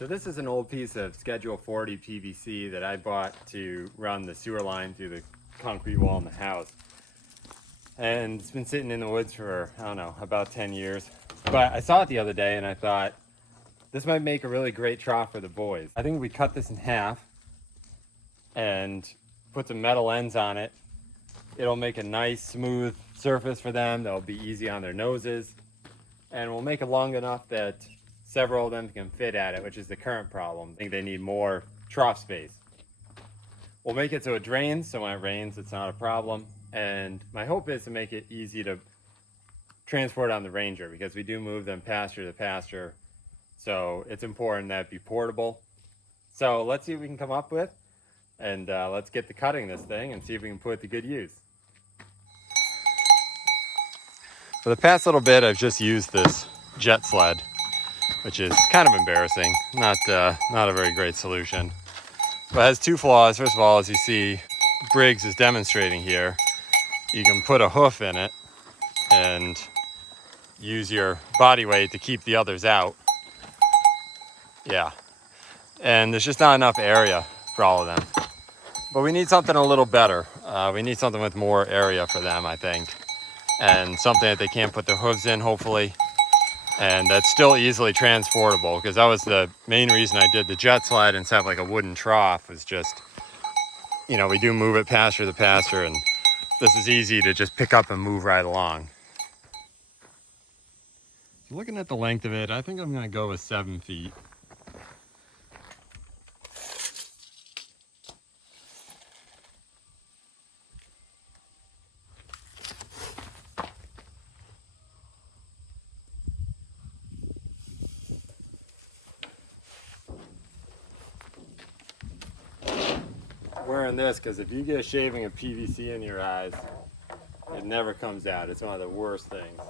So this is an old piece of Schedule 40 PVC that I bought to run the sewer line through the concrete wall in the house. And it's been sitting in the woods for, I don't know, about 10 years. But I saw it the other day and I thought, this might make a really great trough for the boys. I think if we cut this in half and put some metal ends on it, it'll make a nice smooth surface for them. That'll be easy on their noses. And we'll make it long enough that several of them can fit at it, which is the current problem. I think they need more trough space. We'll make it so it drains, so when it rains, it's not a problem. And my hope is to make it easy to transport on the Ranger, because we do move them pasture to pasture. So it's important that it be portable. So let's see what we can come up with, and let's get to cutting this thing and see if we can put it to good use. For the past little bit, I've just used this jet sled, which is kind of embarrassing. Not a very great solution. But it has two flaws. First of all, as you see, Briggs is demonstrating here, you can put a hoof in it and use your body weight to keep the others out. Yeah. And there's just not enough area for all of them. But we need something a little better. We need something with more area for them, I think. And something that they can't put their hooves in, hopefully. And that's still easily transportable, because that was the main reason I did the jet sled instead of like a wooden trough, was just, you know, we do move it pasture to pasture, and this is easy to just pick up and move right along. Looking at the length of it, I think I'm going to go with 7 feet. Wearing this because if you get a shaving of PVC in your eyes, it never comes out. It's one of the worst things.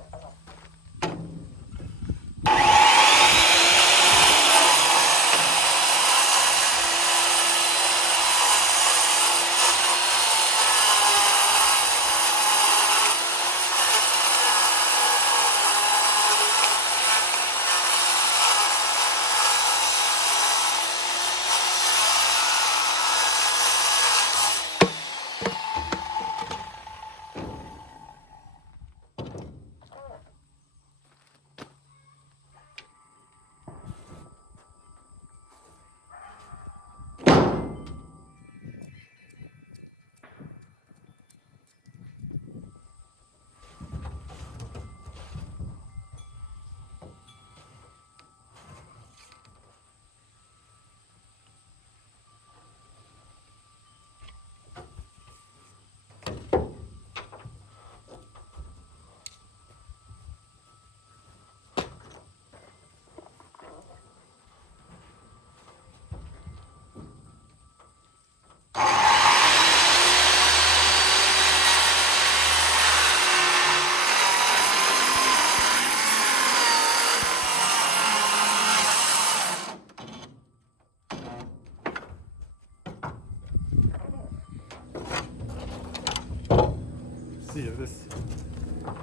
See if this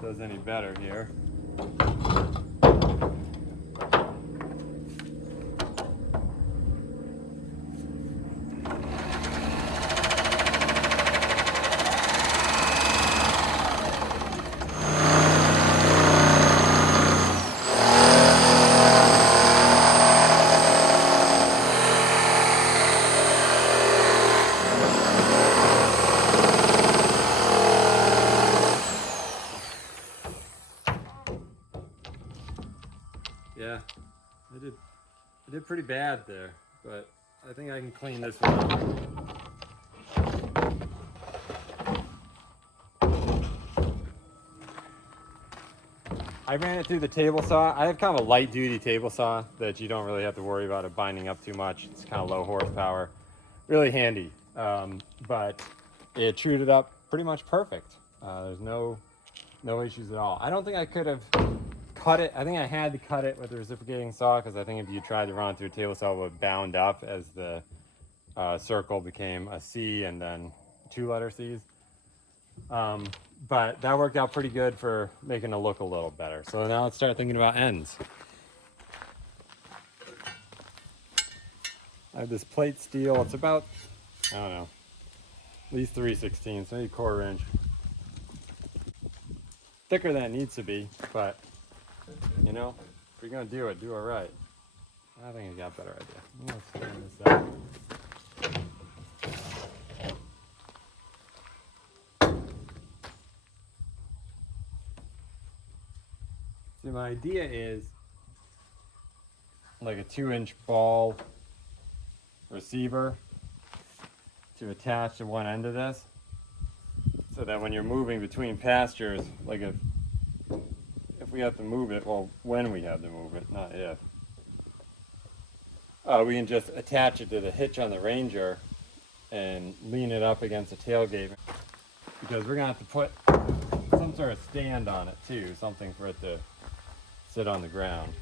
does any better here. Yeah, I did pretty bad there, but I think I can clean this one up. I ran it through the table saw. I have kind of a light duty table saw that you don't really have to worry about it binding up too much. It's kind of low horsepower, really handy. But it chewed it up pretty much perfect. There's no issues at all. I don't think I could have cut it. I think I had to cut it with a reciprocating saw, because I think if you tried to run it through a table saw, it would bound up as the circle became a C and then 2-letter C's. But that worked out pretty good for making it look a little better. So now let's start thinking about ends. I have this plate steel. It's about, I don't know, at least 3/16, maybe 1/4 inch. Thicker than it needs to be, but you know, if you're gonna do it right. I think I got a better idea. Let's turn this out. See, my idea is like a 2-inch ball receiver to attach to one end of this, so that when you're moving between pastures, like if we have to move it, well, when we have to move it, not if, we can just attach it to the hitch on the Ranger and lean it up against the tailgate, because we're gonna have to put some sort of stand on it too, something for it to sit on the ground.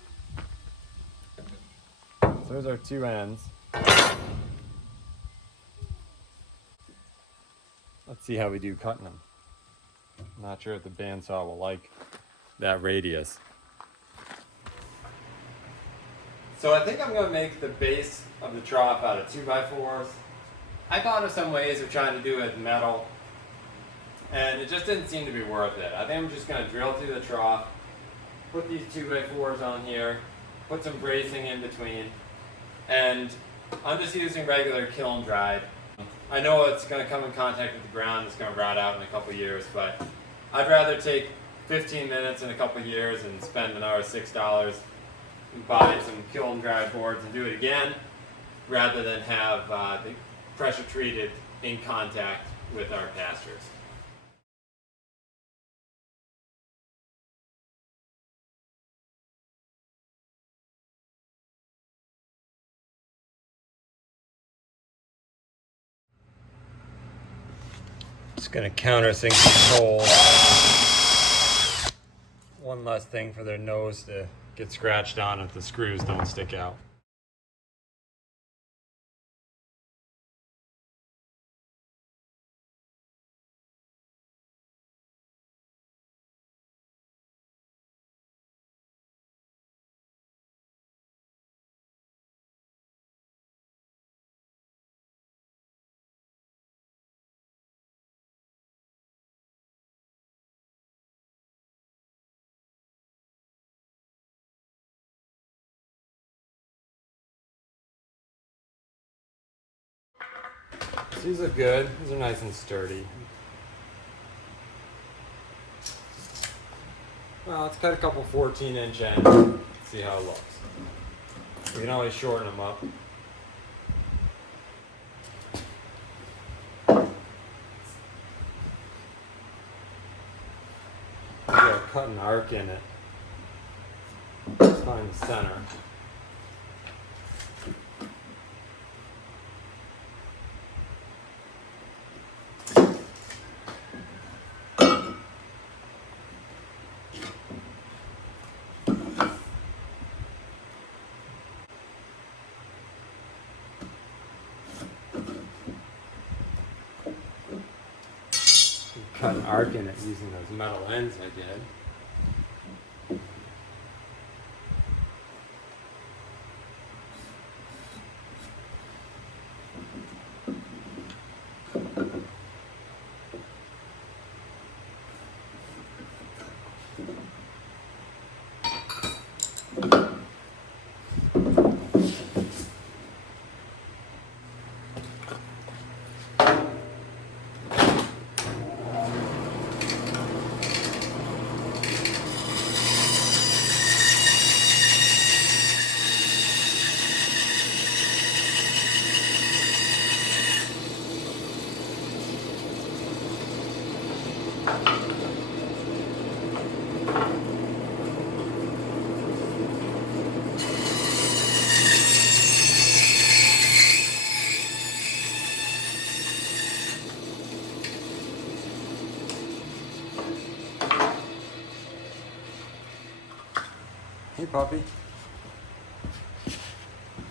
So there's our two ends. Let's see how we do cutting them. I'm not sure if the bandsaw will like that radius. So I think I'm going to make the base of the trough out of 2x4s. I thought of some ways of trying to do it metal, and it just didn't seem to be worth it. I think I'm just going to drill through the trough, put these 2x4s on here, put some bracing in between, and I'm just using regular kiln dried. I know it's going to come in contact with the ground, it's going to rot out in a couple years, but I'd rather take 15 minutes in a couple years and spend another $6 and buy some kiln dried boards and do it again, rather than have the pressure treated in contact with our pastures. Just going to countersink the coal. One less thing for their nose to get scratched on if the screws don't stick out. These look good. These are nice and sturdy. Well, let's cut a couple 14-inch ends. See how it looks. We can always shorten them up. Cut an arc in it. Let's find the center. Cut an arc in it using those metal ends I did. Hey, puppy.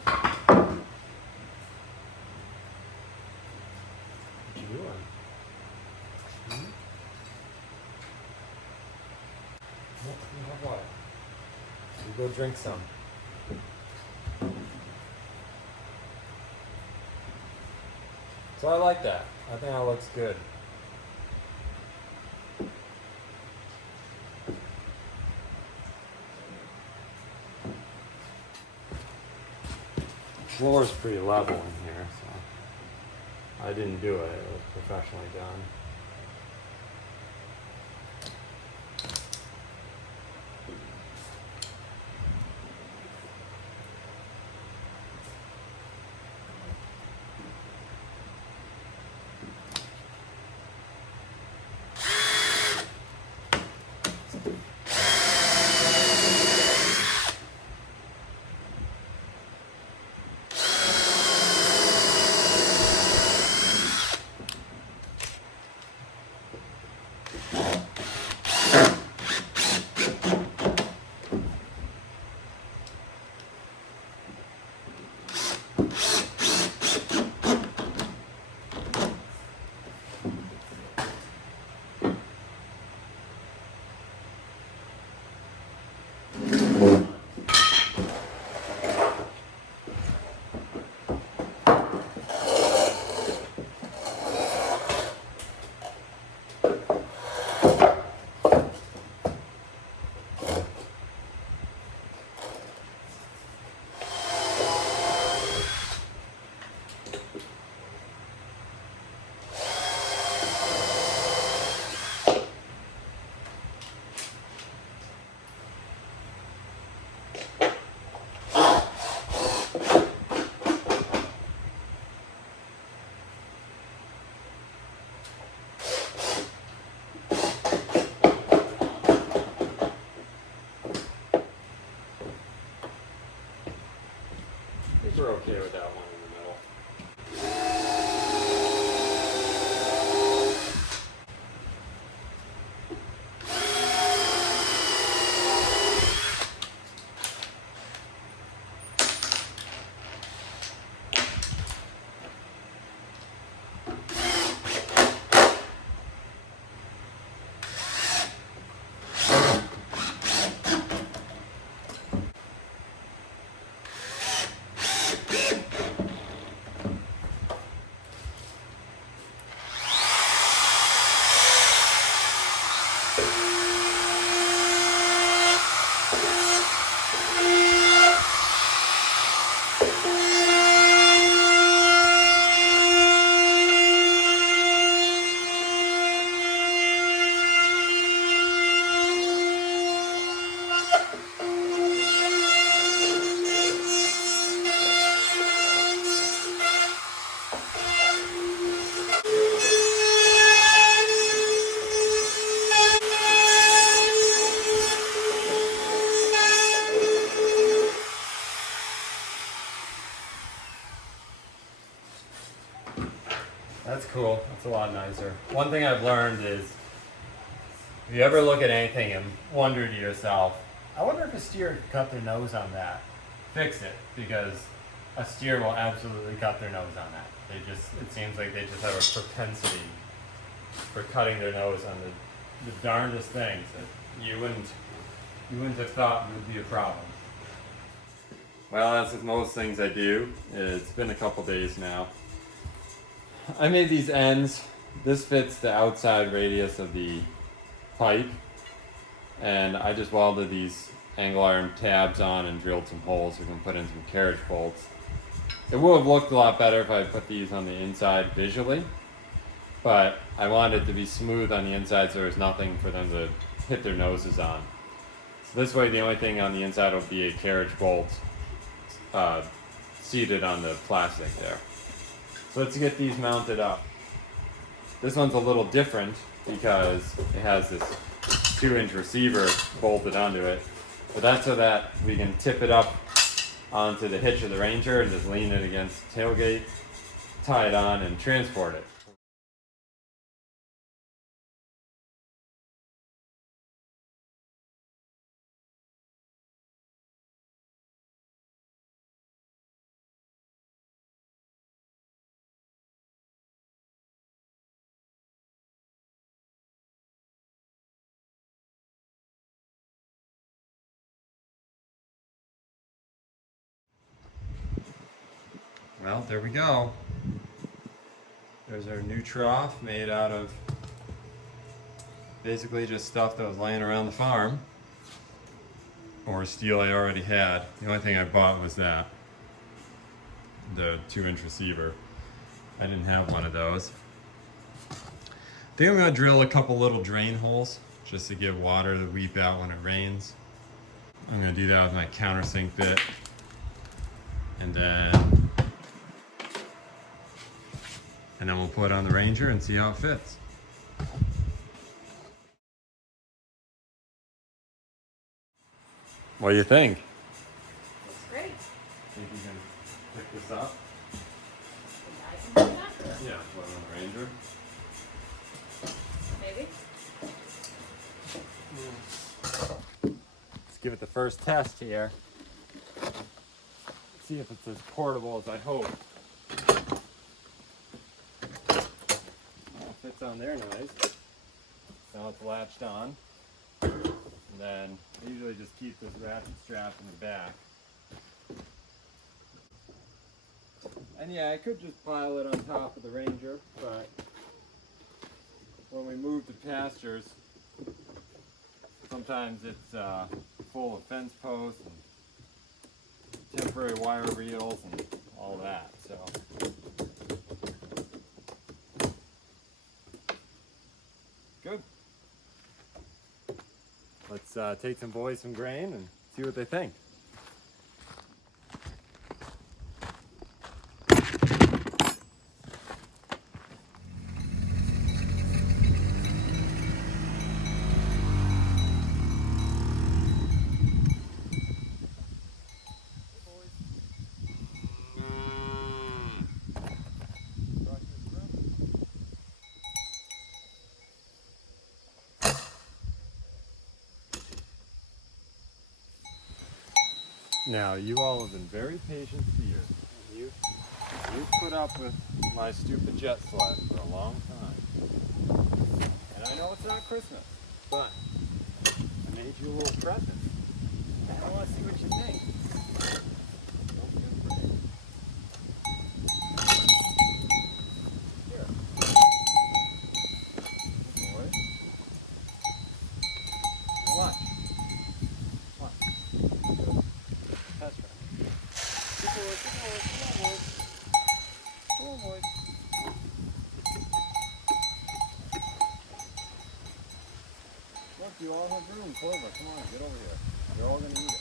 What you doing? You have what? You go drink some. So I like that. I think that looks good. The floor is pretty level in here, so I didn't do it. It was professionally done. I think we're okay with that one in the middle. That's cool. That's a lot nicer. One thing I've learned is if you ever look at anything and wonder to yourself, I wonder if a steer could cut their nose on that. Fix it, because a steer will absolutely cut their nose on that. It seems like they just have a propensity for cutting their nose on the darndest things that you wouldn't have thought would be a problem. Well, as with most things I do, it's been a couple days now. I made these ends. This fits the outside radius of the pipe, and I just welded these angle iron tabs on and drilled some holes so we can put in some carriage bolts. It would have looked a lot better if I had put these on the inside visually, but I wanted it to be smooth on the inside so there's nothing for them to hit their noses on. So this way the only thing on the inside will be a carriage bolt seated on the plastic there. So let's get these mounted up. This one's a little different because it has this 2-inch receiver bolted onto it. But that's so that we can tip it up onto the hitch of the Ranger and just lean it against the tailgate, tie it on, and transport it. Well, there we go. There's our new trough made out of basically just stuff that was laying around the farm, or steel I already had. The only thing I bought was that, the 2-inch receiver. I didn't have one of those. I think I'm going to drill a couple little drain holes just to give water to weep out when it rains. I'm going to do that with my countersink bit, and then we'll put it on the Ranger and see how it fits. What do you think? Looks great. Think you can pick this up? I can do that. Yeah, put it on the Ranger. Maybe. Let's give it the first test here. See if it's as portable as I hope. Well, fits on there nice. Now it's latched on. And then I usually just keep this ratchet strap in the back. And yeah, I could just pile it on top of the Ranger, but when we move to pastures, sometimes it's full of fence posts and temporary wire reels and all that, so. Good. Let's take some boys some grain and see what they think. Now, you all have been very patient steers. You've put up with my stupid jet sled for a long time. And I know it's not Christmas, but I made you a little present. And I want to see what you think. Don't be afraid. Here. Good boy. Now watch. That's right. Good boy, good boy, come on, boy. Come on, boy. Look, you all have room. Clover, come on, get over here. You're all going to eat it.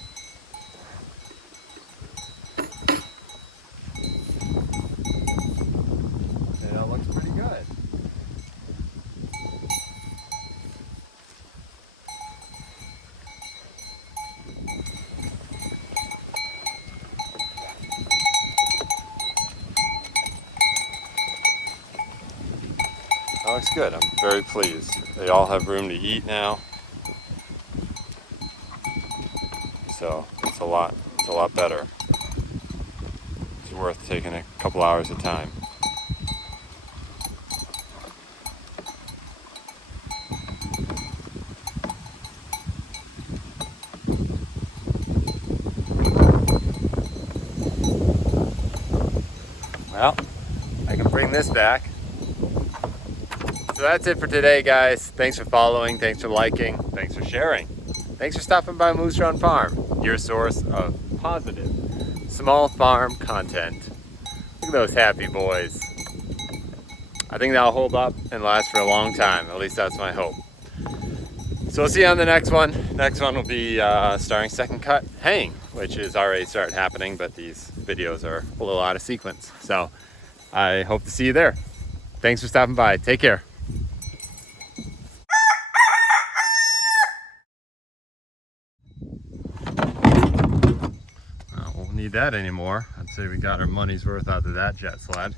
Okay, that looks pretty good. That looks good. I'm very pleased. They all have room to eat now. So it's a lot better. It's worth taking a couple hours of time. Well, I can bring this back. So that's it for today, guys. Thanks for following, thanks for liking, thanks for sharing. Thanks for stopping by Moose Run Farm, your source of positive small farm content. Look at those happy boys. I think that'll hold up and last for a long time. At least that's my hope. So we'll see you on the next one. Next one will be starting second cut haying, which is already started happening, but these videos are a little out of sequence. So I hope to see you there. Thanks for stopping by. Take care. Won't need that anymore. I'd say we got our money's worth out of that jet sled.